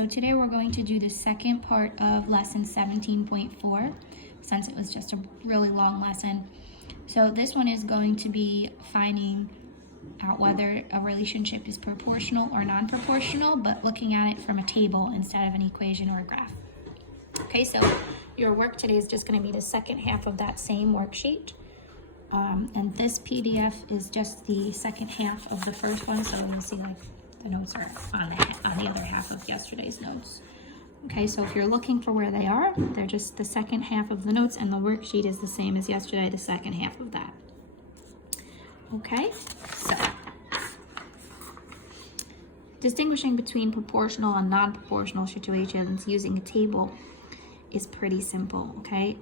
so today we're going to do the second part of lesson 17.4, since it was just a really long lesson. So this one is going to be finding out whether a relationship is proportional or non-proportional, but looking at it from a table instead of an equation or a graph. Okay, so your work today is just going to be the second half of that same worksheet. And this PDF is just the second half of the first one, so you'll see like the notes are on the other half of yesterday's notes. Okay, so if you're looking for where they are, they're just the second half of the notes, and the worksheet is the same as yesterday, the second half of that. Okay, so distinguishing between proportional and non-proportional situations using a table is pretty simple, okay?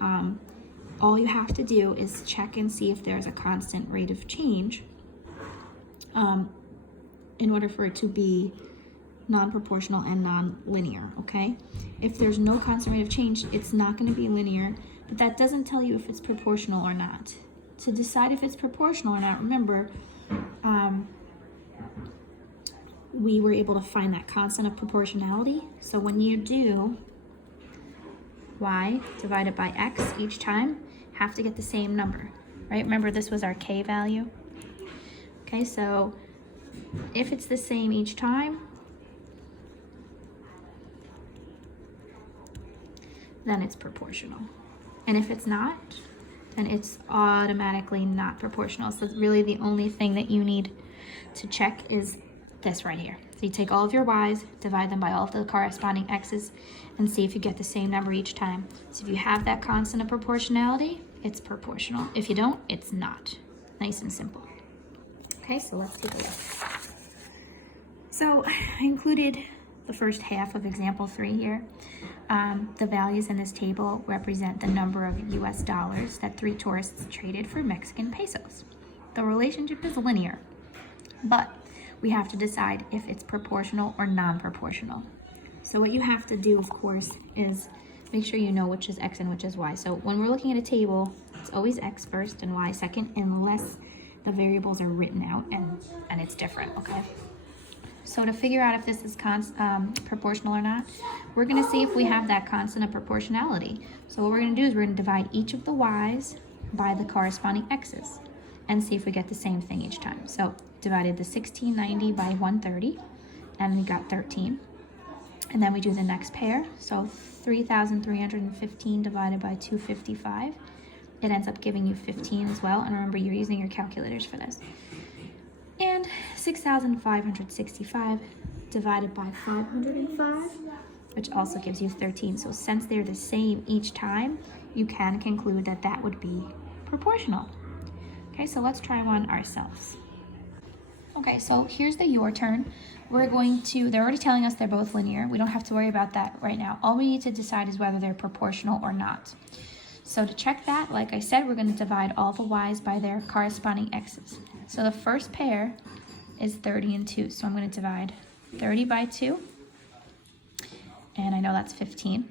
All you have to do is check and see if there's a constant rate of change in order for it to be non-proportional and non-linear, okay? If there's no constant rate of change, it's not going to be linear, but that doesn't tell you if it's proportional or not. To decide if it's proportional or not, remember, we were able to find that constant of proportionality. So when you do y divided by x each time, have to get the same number, right? Remember, this was our k value. Okay, so if it's the same each time, then it's proportional. And if it's not, then it's automatically not proportional. So really the only thing that you need to check is this right here. So you take all of your y's, divide them by all of the corresponding x's, and see if you get the same number each time. So if you have that constant of proportionality, it's proportional. If you don't, it's not. Nice and simple. Okay, so let's take a look. So I included the first half of example 3 here. The values in this table represent the number of US dollars that 3 tourists traded for Mexican pesos. The relationship is linear, but we have to decide if it's proportional or non-proportional. So what you have to do, of course, is make sure you know which is x and which is y. So when we're looking at a table, it's always x first and y second, unless the variables are written out and it's different, okay? So to figure out if this is proportional or not, we're going to see if we have that constant of proportionality. So what we're going to do is we're going to divide each of the y's by the corresponding x's and see if we get the same thing each time. So divided the 1690 by 130, and we got 13. And then we do the next pair. So 3,315 divided by 255. It ends up giving you 15 as well. And remember, you're using your calculators for this. And 6,565 divided by 505, which also gives you 13. So since they're the same each time, you can conclude that that would be proportional. Okay, so let's try one ourselves. Okay, so here's the your turn. They're already telling us they're both linear. We don't have to worry about that right now. All we need to decide is whether they're proportional or not. So to check that, like I said, we're going to divide all the y's by their corresponding x's. So the first pair is 30 and 2. So I'm going to divide 30 by 2. And I know that's 15.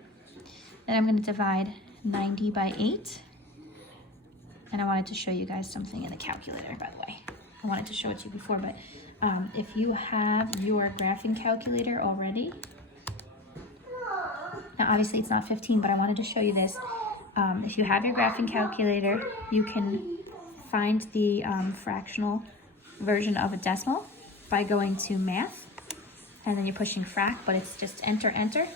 Then I'm going to divide 90 by 8. And I wanted to show you guys something in the calculator, by the way. I wanted to show it to you before, but if you have your graphing calculator already, now obviously it's not 15, but I wanted to show you this. If you have your graphing calculator, you can find the fractional version of a decimal by going to math, and then you're pushing frac, but it's just enter, enter,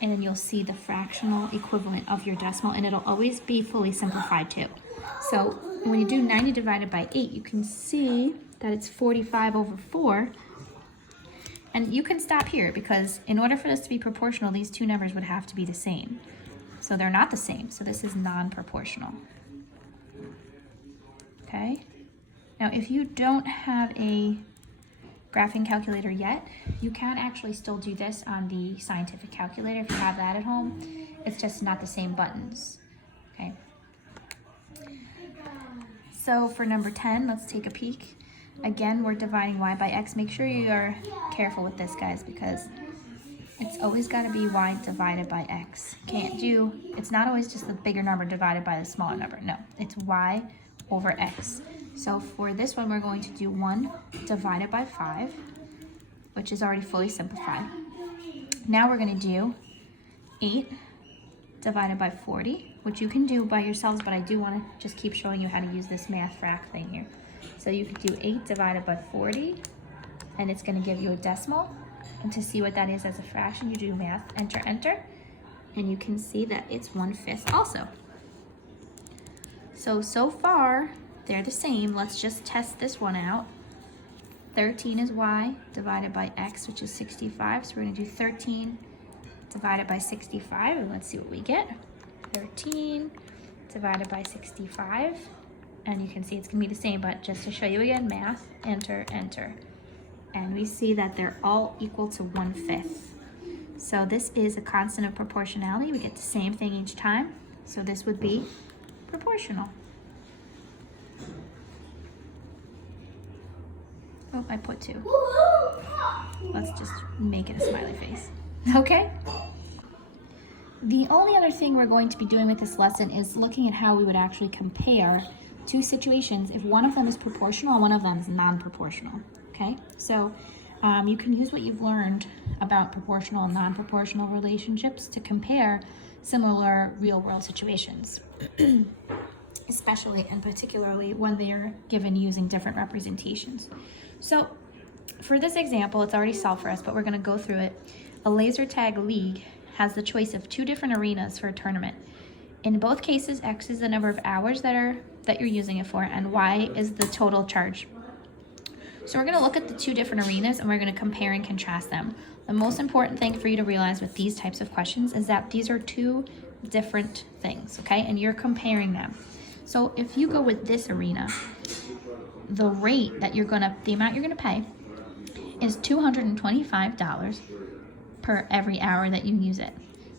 and then you'll see the fractional equivalent of your decimal, and it'll always be fully simplified too. So when you do 90 divided by 8, you can see that it's 45 over 4. And you can stop here, because in order for this to be proportional, these two numbers would have to be the same. So they're not the same, so this is non-proportional. Okay? Now if you don't have a graphing calculator yet, you can actually still do this on the scientific calculator if you have that at home. It's just not the same buttons. Okay? So for number 10, let's take a peek. Again, we're dividing y by x. Make sure you are careful with this, guys, because it's always got to be y divided by x. It's not always just the bigger number divided by the smaller number. No, it's y over x. So for this one, we're going to do 1 divided by 5, which is already fully simplified. Now we're gonna do 8 divided by 40, which you can do by yourselves, but I do wanna just keep showing you how to use this math frac thing here. So you could do 8 divided by 40, and it's gonna give you a decimal. And to see what that is as a fraction, you do math, enter, enter, and you can see that it's 1/5 also. So far, they're the same. Let's just test this one out. 13 is y divided by x, which is 65. So we're gonna do 13 divided by 65, and let's see what we get. 13 divided by 65, and you can see it's gonna be the same, but just to show you again, math, enter, enter. And we see that they're all equal to 1/5. So this is a constant of proportionality. We get the same thing each time. So this would be proportional. Oh, I put 2. Let's just make it a smiley face. Okay? The only other thing we're going to be doing with this lesson is looking at how we would actually compare two situations if one of them is proportional and one of them is non-proportional. Okay? So you can use what you've learned about proportional and non-proportional relationships to compare similar real-world situations, especially and particularly when they're given using different representations. So for this example, it's already solved for us, but we're going to go through it. A laser tag league has the choice of 2 different arenas for a tournament. In both cases, X is the number of hours that you're using it for, and Y is the total charge. So we're going to look at the 2 different arenas, and we're going to compare and contrast them. The most important thing for you to realize with these types of questions is that these are 2 different things, okay? And you're comparing them. So if you go with this arena, the amount you're gonna pay is $225 per every hour that you use it.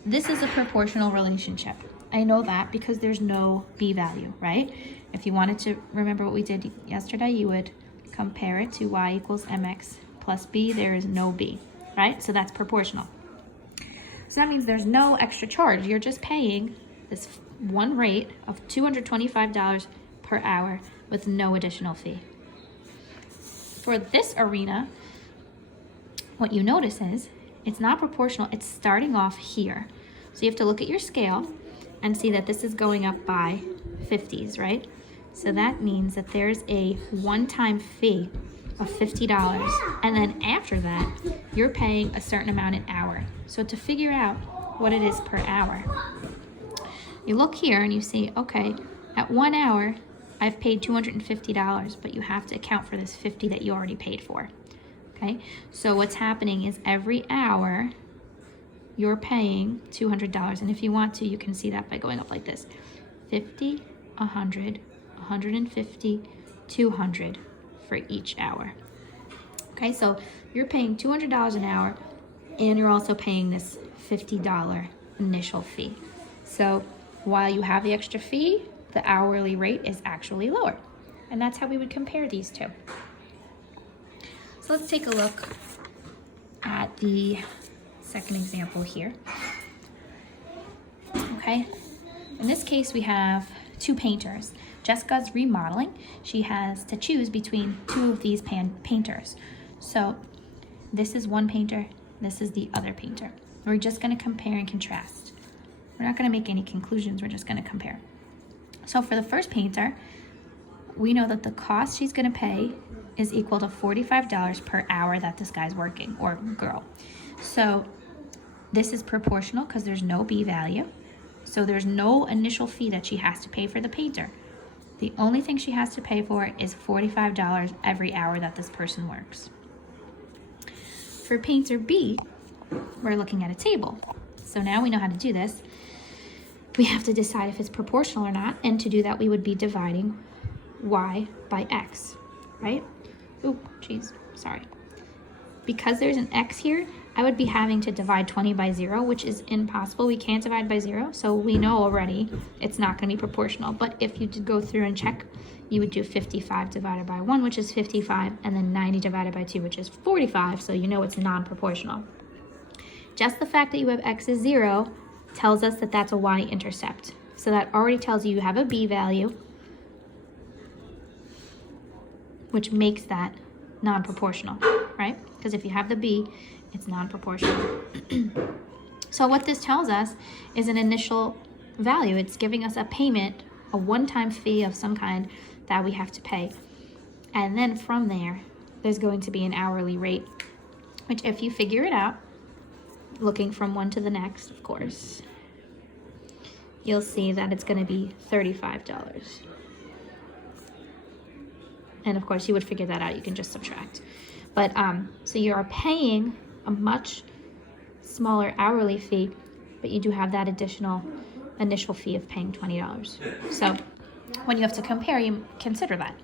This is a proportional relationship. I know that because there's no B value, right? If you wanted to remember what we did yesterday, you would compare it to y equals mx plus b. There is no b, right? So that's proportional. So that means there's no extra charge. You're just paying this one rate of $225 per hour with no additional fee. For this arena, what you notice is it's not proportional. It's starting off here. So you have to look at your scale and see that this is going up by 50s, right? So that means that there's a one-time fee of $50. And then after that, you're paying a certain amount an hour. So to figure out what it is per hour, you look here and you see, okay, at 1 hour, I've paid $250, but you have to account for this $50 that you already paid for, okay? So what's happening is every hour, you're paying $200. And if you want to, you can see that by going up like this. 50, 100, 150, 200 for each hour. Okay, so you're paying $200 an hour, and you're also paying this $50 initial fee. So while you have the extra fee, the hourly rate is actually lower. And that's how we would compare these two. So let's take a look at the second example here. Okay, in this case we have 2 painters. Jessica's remodeling. She has to choose between 2 of these painters. So this is one painter, this is the other painter. We're just going to compare and contrast. We're not going to make any conclusions, we're just going to compare. So for the first painter, we know that the cost she's going to pay is equal to $45 per hour that this guy's working, or girl. So this is proportional because there's no B value. So there's no initial fee that she has to pay for the painter. The only thing she has to pay for is $45 every hour that this person works. For painter B, we're looking at a table. So now we know how to do this. We have to decide if it's proportional or not, and to do that we would be dividing y by x, right? Oh, geez, sorry. Because there's an x here, I would be having to divide 20 by 0, which is impossible. We can't divide by 0, so we know already it's not going to be proportional. But if you did go through and check, you would do 55 divided by 1, which is 55, and then 90 divided by 2, which is 45, so you know it's non-proportional. Just the fact that you have x is 0 tells us that that's a y-intercept. So that already tells you have a b value, which makes that non-proportional, right? Because if you have the B, it's non-proportional. So what this tells us is an initial value. It's giving us a payment, a one-time fee of some kind that we have to pay. And then from there, there's going to be an hourly rate, which if you figure it out, looking from one to the next, of course, you'll see that it's going to be $35. And of course, you would figure that out. You can just subtract. But so you are paying a much smaller hourly fee, but you do have that additional initial fee of paying $20. So when you have to compare, you consider that.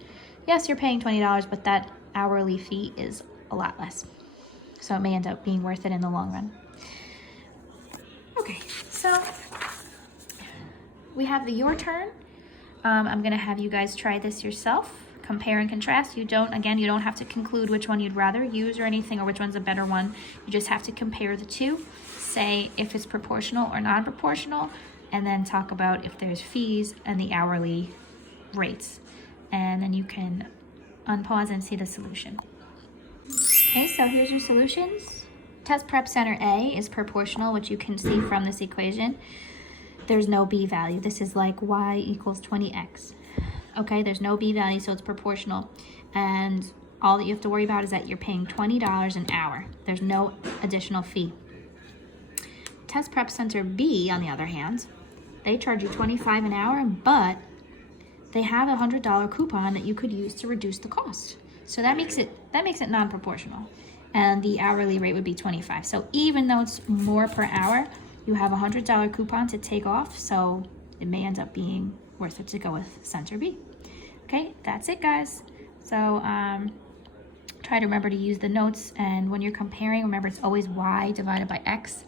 Yes, you're paying $20, but that hourly fee is a lot less. So it may end up being worth it in the long run. Okay, so we have the your turn. I'm gonna have you guys try this yourself. Compare and contrast. You don't have to conclude which one you'd rather use or anything, or which one's a better one. You just have to compare the two, say if it's proportional or non-proportional, and then talk about if there's fees and the hourly rates. And then you can unpause and see the solution. Okay, so here's your solutions. Test prep center A is proportional, which you can see from this equation. There's no B value. This is like y equals 20x. Okay, there's no B value, so it's proportional. And all that you have to worry about is that you're paying $20 an hour. There's no additional fee. Test prep center B, on the other hand, they charge you $25 an hour, but they have a $100 coupon that you could use to reduce the cost. So that makes it non-proportional. And the hourly rate would be $25. So even though it's more per hour, you have a $100 coupon to take off, so it may end up being worth it to go with center B. Okay, that's it, guys. So try to remember to use the notes, and when you're comparing, remember it's always y divided by x.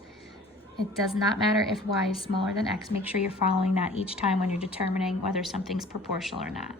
It does not matter if y is smaller than x. Make sure you're following that each time when you're determining whether something's proportional or not.